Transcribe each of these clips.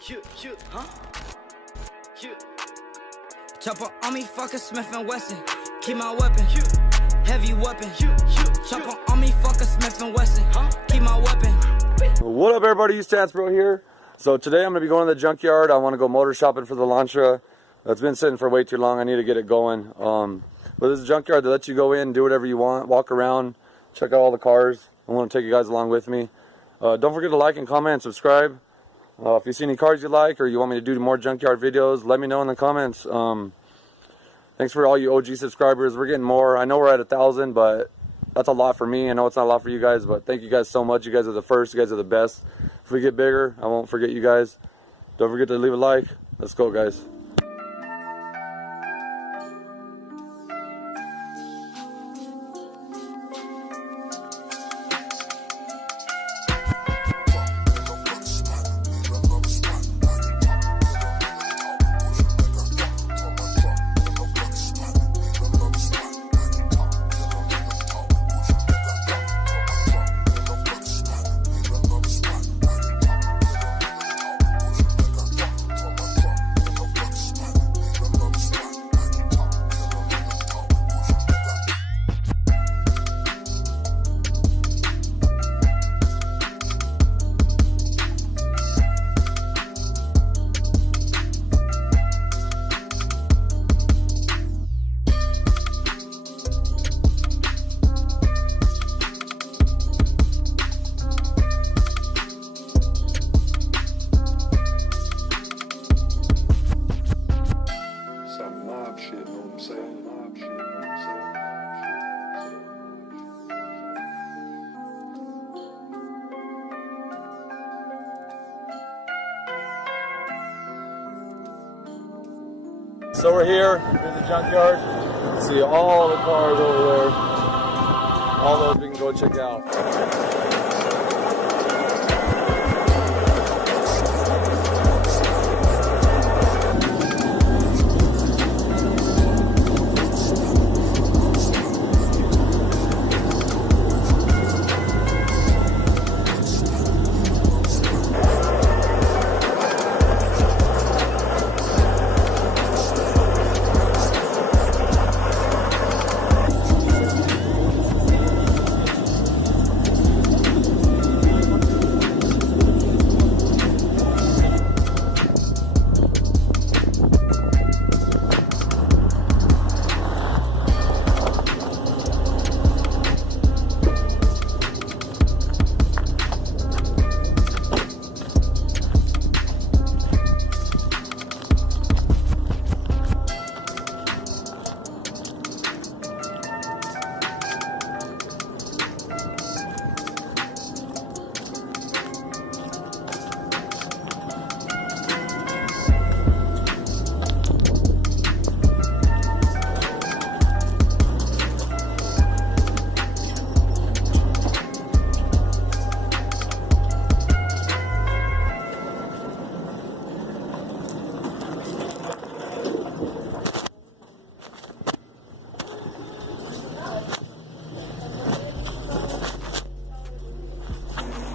Shoot, huh? Shoot. Chopper on me, fucking Smith & Wesson. Keep my weapon, heavy weapon. Chopper on me, fucking Smith & Wesson. Keep my weapon. What up, everybody? Stance Bro here. So today I'm gonna be going to the junkyard. I want to go motor shopping for the Elantra. It's been sitting for way too long. I need to get it going. But this is a junkyard that lets you go in, do whatever you want, walk around, check out all the cars. I want to take you guys along with me. Don't forget to like and comment and subscribe. If you see any cars you like or you want me to do more junkyard videos, let me know in the comments. Thanks for all you OG subscribers. We're getting more. I know we're at 1,000, but that's a lot for me. I know it's not a lot for you guys, but thank you guys so much. You guys are the first. You guys are the best. If we get bigger, I won't forget you guys. Don't forget to leave a like. Let's go, guys. So we're here in the junkyard. You can see all the cars over there. All those we can go check out.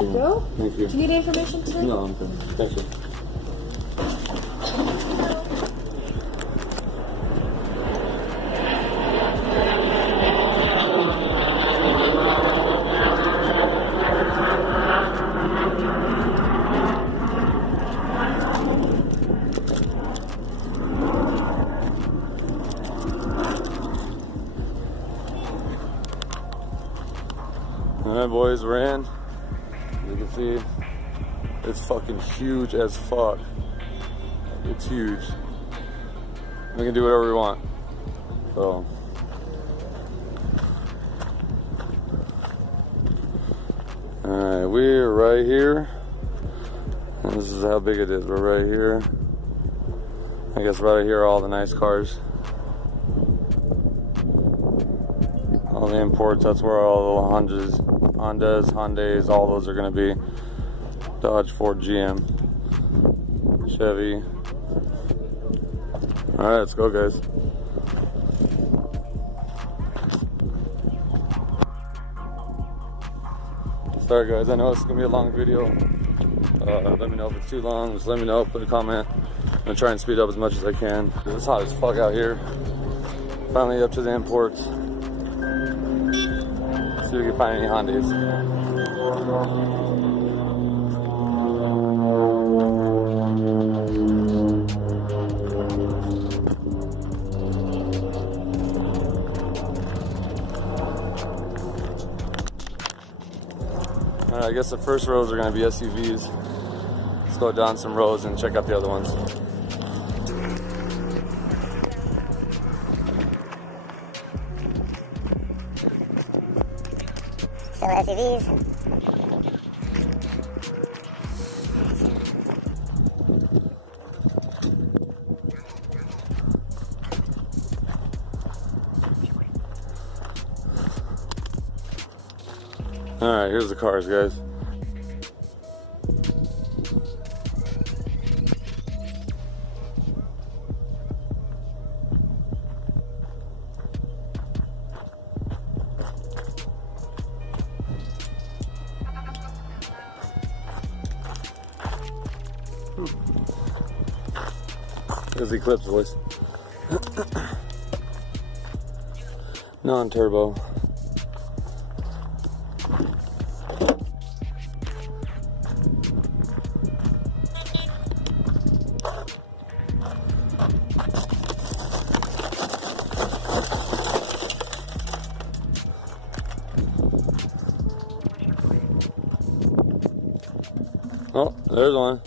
Bro? Thank you. Do you need information today? No, I'm good. Thank you. Alright, boys, we're in. You can see it's fucking huge as fuck. It's huge. We can do whatever we want. So alright, we're right here. And this is how big it is. We're right here. I guess right here are all the nice cars. All the imports, that's where all the Hyundais, all those are going to be. Dodge, Ford, GM, Chevy. Alright, let's go, guys. Sorry, guys, I know it's going to be a long video. Let me know if it's too long. Just let me know. Put a comment. I'm gonna try and speed up as much as I can. It's hot as fuck out here. Finally up to the imports. See if we can find any Hondas. Alright, I guess the first rows are going to be SUVs. Let's go down some rows and check out the other ones. So SUVs. Alright, here's the cars, guys. There's the Eclipse voice. Non-turbo. Oh, there's one.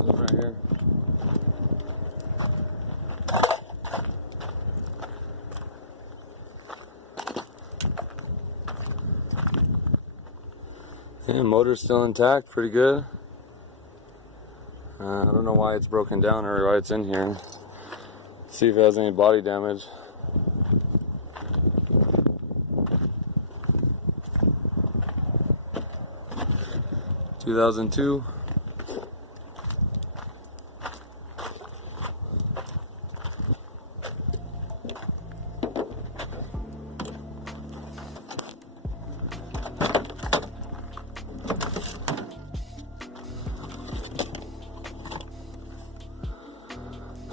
There's right here. Yeah, motor's still intact, pretty good. I don't know why it's broken down or why it's in here. See if it has any body damage. Two 2002.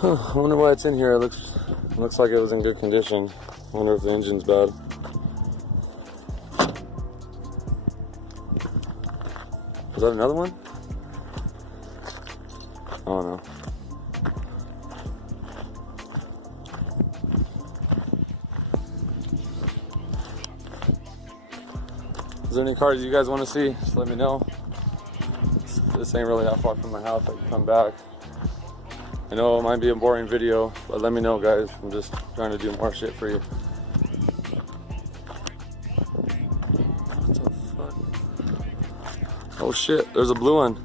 I wonder why it's in here. It looks like it was in good condition. I wonder if the engine's bad. Is that another one? Oh no. Is there any cars you guys want to see? Just let me know. This ain't really that far from my house. I can come back. I know it might be a boring video, but let me know, guys. I'm just trying to do more shit for you. What the fuck? Oh shit, there's a blue one.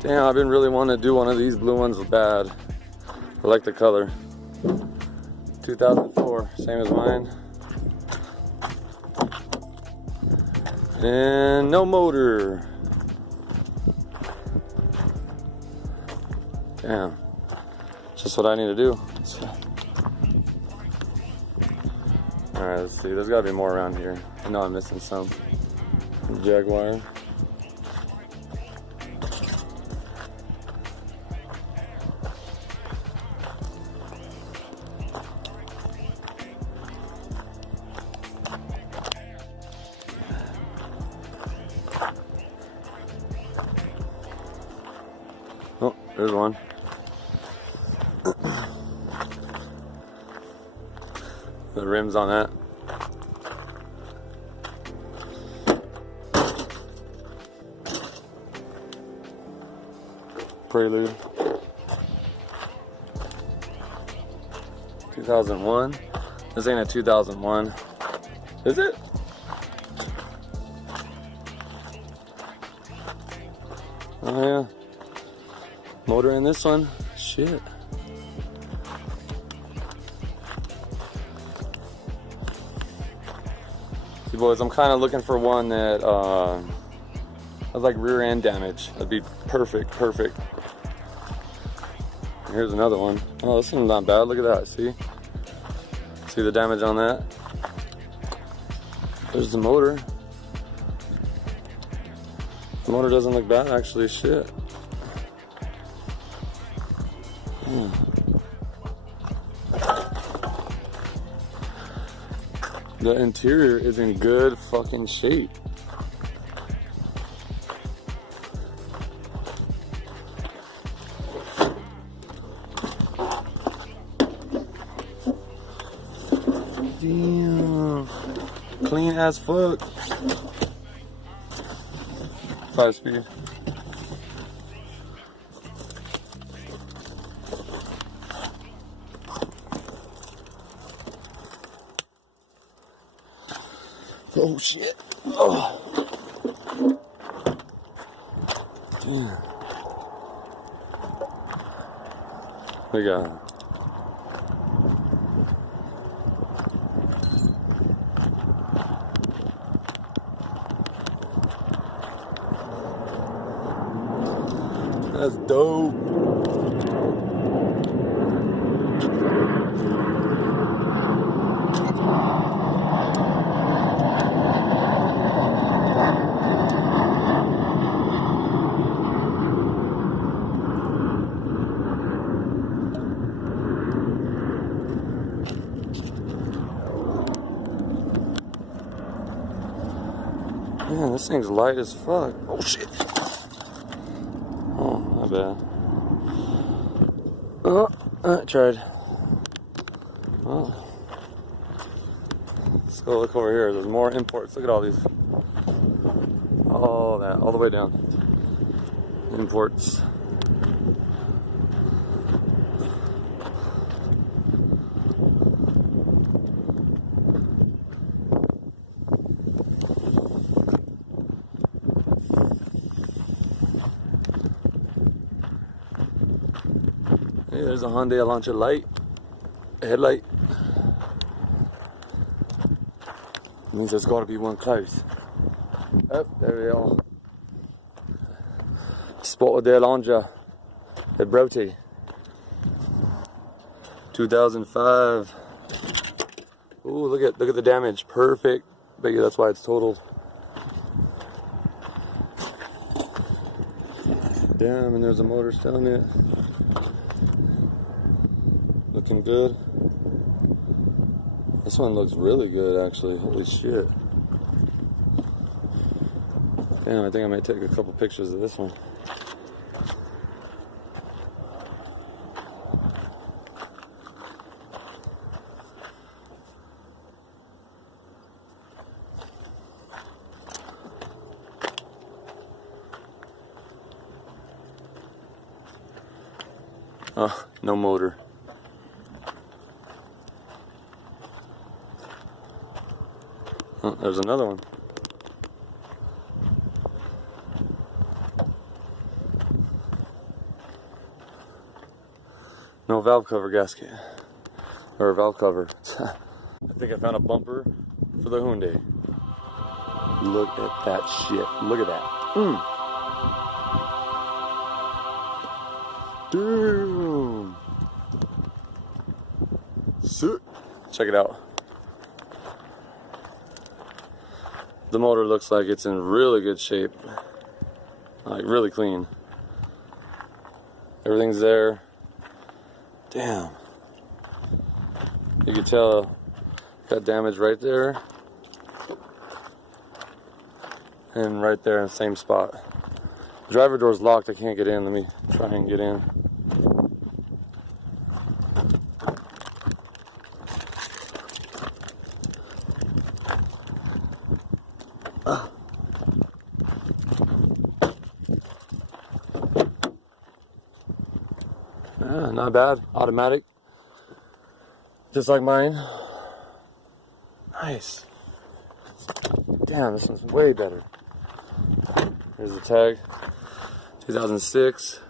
Damn, I've been really wanting to do one of these blue ones bad. I like the color. 2004, same as mine. And no motor. Damn, just what I need to do. Alright, let's see. There's gotta be more around here. I know I'm missing some. Jaguar. Oh, there's one. The rims on that. Prelude. 2001. This ain't a 2001. Is it? Oh yeah. Motor in this one. Shit. See, boys, I'm kind of looking for one that has like rear end damage. That'd be perfect, perfect. Here's another one. Oh, this one's not bad. Look at that. See the damage on that? There's the motor. The motor doesn't look bad actually, shit. The interior is in good fucking shape. Damn. Clean as fuck. 5-speed. Oh shit. Oh. Damn. We got. That's dope. Man, this thing's light as fuck. Oh shit. Oh, my bad. Oh, I tried. Oh. Let's go look over here. There's more imports. Look at all these. All that, all the way down. Imports. Hey, there's a Hyundai Elantra light, a headlight. Means there's got to be one close. Oh, there we are. Spotted the Elantra, the Broti, 2005. Ooh, look at the damage, perfect. Bet you that's why it's totaled. Damn, and there's a motor still in it. Looking good. This one looks really good actually. Holy shit. Damn, I think I might take a couple pictures of this one. Oh, no motor. Oh, there's another one. No valve cover gasket. Or valve cover. I think I found a bumper for the Hyundai. Look at that shit. Look at that. Damn. Sick. Check it out. The motor looks like it's in really good shape. Like really clean. Everything's there. Damn. You can tell got damage right there. And right there in the same spot. The driver door's locked, I can't get in. Let me try and get in. Yeah, not bad. Automatic. Just like mine. Nice. Damn, this one's way better. Here's the tag. 2006.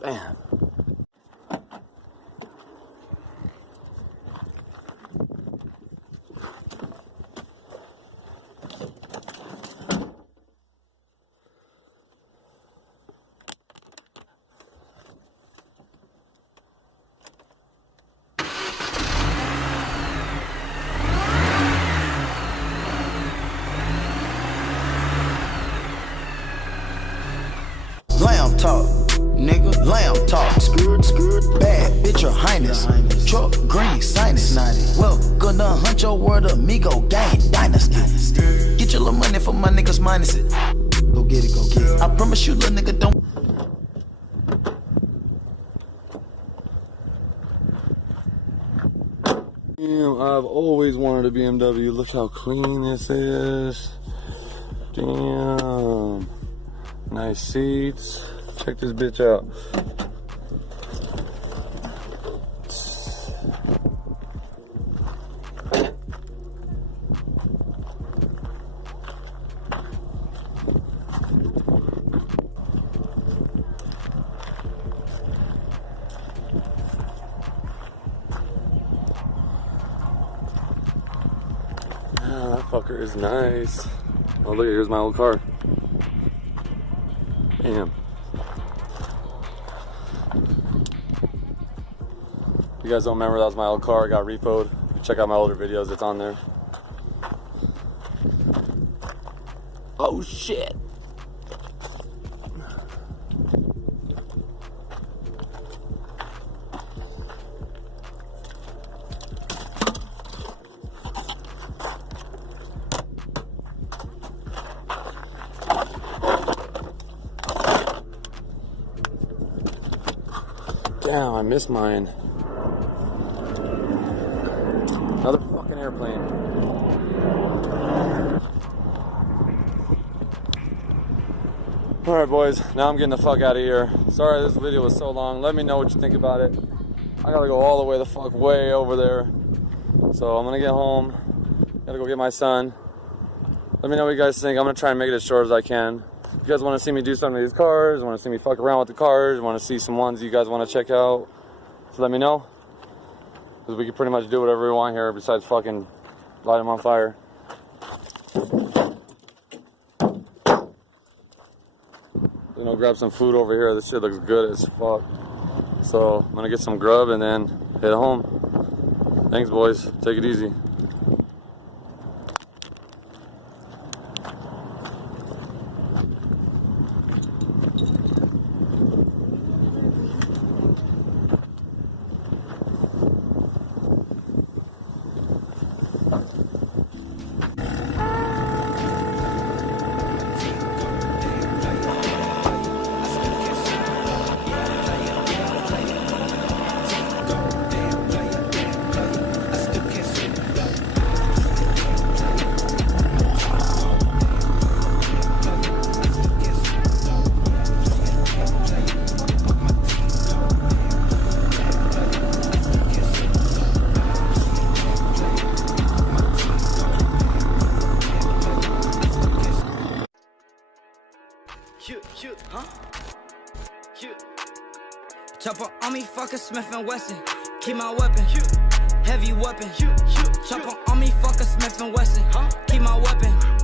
Bam. talk, nigga, lamb talk. Skirt, bad bitch, your highness. Truck, green, sinus. Well, gonna hunt your word, amigo, gang, dynasty. Get your little money for my niggas, minus it. Go get it, go get it. I promise you, little nigga, don't. Damn, I've always wanted a BMW. Look how clean this is. Damn. Nice seats. Check this bitch out. That fucker is nice. Oh look, here's my old car. Damn. If you guys don't remember, that was my old car. I got repoed. Check out my older videos, it's on there. Oh shit. Damn, I missed mine. Another fucking airplane. Alright boys, now I'm getting the fuck out of here. Sorry this video was so long. Let me know what you think about it. I gotta go all the way the fuck way over there. So I'm gonna get home. Gotta go get my son. Let me know what you guys think. I'm gonna try and make it as short as I can. If you guys want to see me do some of these cars, want to see me fuck around with the cars, want to see some ones you guys want to check out, so let me know. Because we can pretty much do whatever we want here besides fucking light them on fire. Then I'll grab some food over here. This shit looks good as fuck. So I'm going to get some grub and then head home. Thanks boys. Take it easy. Chopper on me, fuck a Smith & Wesson. Keep my weapon, heavy weapon. Chopper on me, fuck a Smith & Wesson. Keep my weapon.